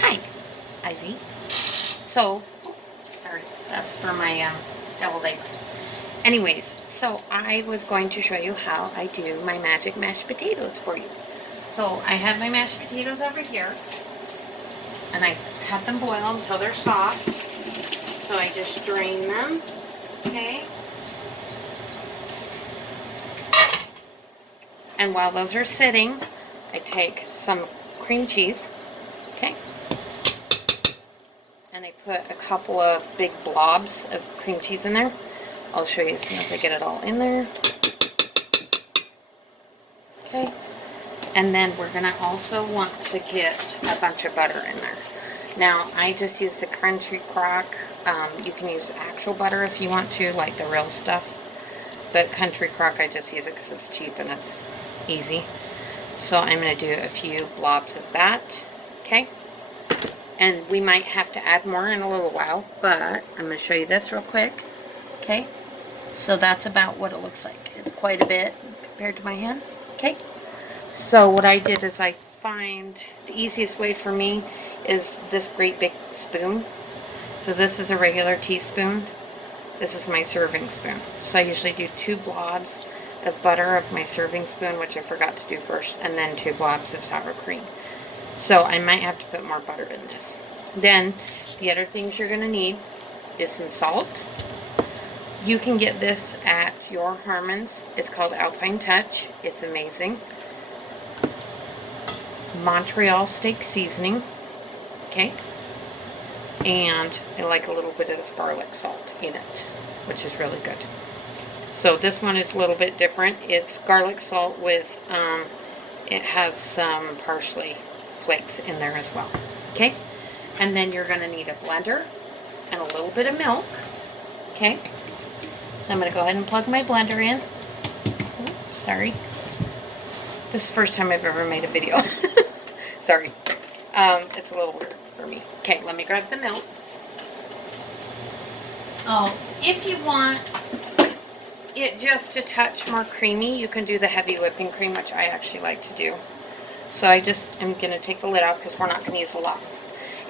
Hi, Ivy. So, sorry, that's for my deviled eggs. Anyways, so I was going to show you how I do my magic mashed potatoes for you. So I have my mashed potatoes over here, and I have them boil until they're soft. So I just drain them, okay? And while those are sitting, I take some cream cheese, okay? And I put a couple of big blobs of cream cheese in there. I'll show you as soon as I get it all in there. Okay. And then we're going to also want to get a bunch of butter in there. Now, I just use the Country Crock. You can use actual butter if you want to, like the real stuff. But Country Crock, I just use it because it's cheap and it's easy. So I'm going to do a few blobs of that. Okay. And we might have to add more in a little while, but I'm going to show you this real quick. Okay. So that's about what it looks like. It's quite a bit compared to my hand. Okay. So what I did is I find the easiest way for me is this great big spoon. So this is a regular teaspoon. This is my serving spoon. So I usually do 2 blobs of butter of my serving spoon, which I forgot to do first, and then 2 blobs of sour cream. So I might have to put more butter in this. Then the other things you're going to need is some salt. You can get this at your Harmon's. It's called Alpine Touch. It's amazing. Montreal steak seasoning. Okay. And I like a little bit of this garlic salt in it, which is really good. So this one is a little bit different. It's garlic salt with, it has some parsley flakes in there as well. Okay. And then you're going to need a blender and a little bit of milk. Okay. So I'm going to go ahead and plug my blender in. Oops, sorry. This is the first time I've ever made a video. Sorry. It's a little weird for me. Okay, let me grab the milk. Oh, if you want it just a touch more creamy, you can do the heavy whipping cream, which I actually like to do. So I just am going to take the lid off because we're not going to use a lot.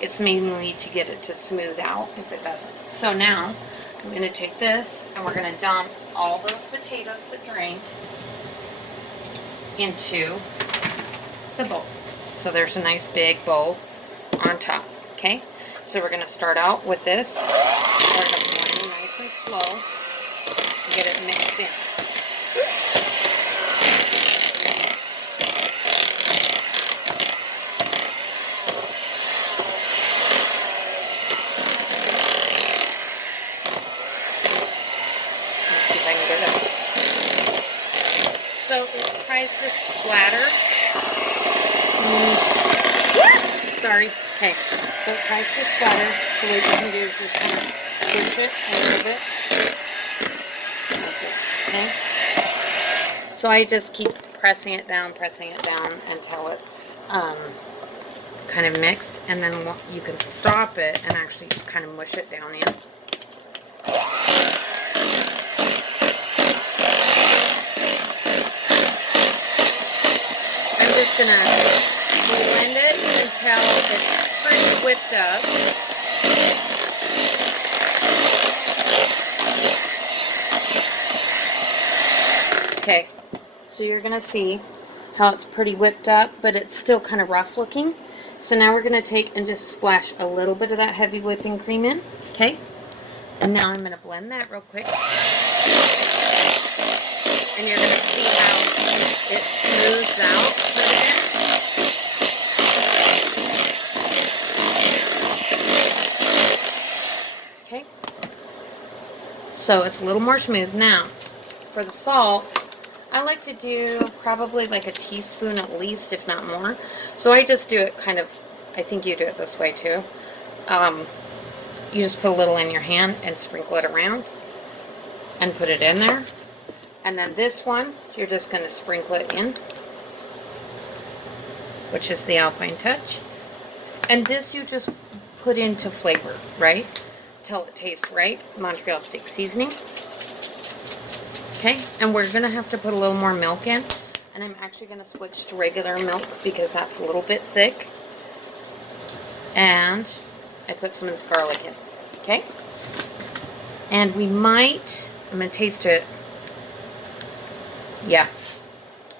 It's mainly to get it to smooth out if it doesn't. So now I'm going to take this and we're going to dump all those potatoes that drained into the bowl. So there's a nice big bowl on top. Okay, so we're going to start out with this. We're going to blend nice and slow and get it mixed in. Let's see if I can get it. So it tries to splatter. Sorry. Okay. So it tries to splatter. So what you can do is just kind of push it a little bit. Like this. Okay. So I just keep pressing it down until it's kind of mixed, and then you can stop it and actually just kind of mush it down in. I'm just going to blend it until it's pretty whipped up. Okay, so you're going to see how it's pretty whipped up, but it's still kind of rough looking. So now we're going to take and just splash a little bit of that heavy whipping cream in. Okay, and now I'm going to blend that real quick. And you're going to see how it smooths out. Put it in. Okay. So it's a little more smooth. Now, for the salt, I like to do probably like a teaspoon at least, if not more. So I just do it kind of, I think you do it this way too. You just put a little in your hand and sprinkle it around and put it in there. And then this one, you're just going to sprinkle it in, which is the Alpine Touch. And this you just put into flavor, right? Till it tastes right. Montreal steak seasoning. Okay, and we're going to have to put a little more milk in. And I'm actually going to switch to regular milk because that's a little bit thick. And I put some of this garlic in. Okay? And we might, I'm going to taste it. Yeah.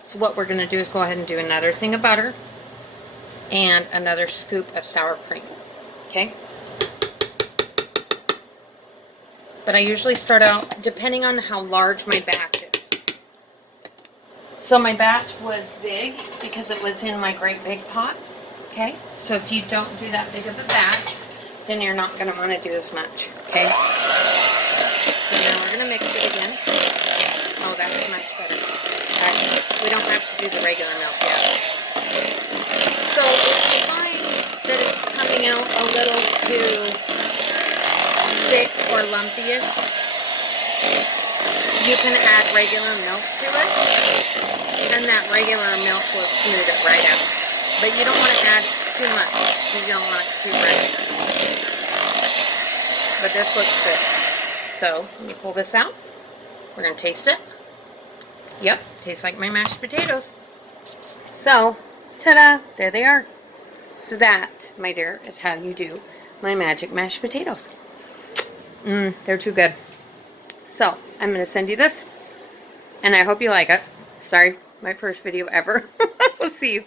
So what we're going to do is go ahead and do another thing of butter and another scoop of sour cream. Okay? But I usually start out, depending on how large my batch is. So my batch was big because it was in my great big pot. Okay? So if you don't do that big of a batch, then you're not going to want to do as much. Okay? So now we're going to mix it again. Oh, that's much better. We don't have to do the regular milk yet. So if you find that it's coming out a little too thick or lumpy-ish, you can add regular milk to it, and that regular milk will smooth it right out. But you don't want to add too much, because you don't want it too red. But this looks good. So, let me pull this out. We're going to taste it. Yep, tastes like my mashed potatoes. So, ta-da, there they are. So that, my dear, is how you do my magic mashed potatoes. They're too good. So, I'm going to send you this, and I hope you like it. Sorry, my first video ever. We'll see you.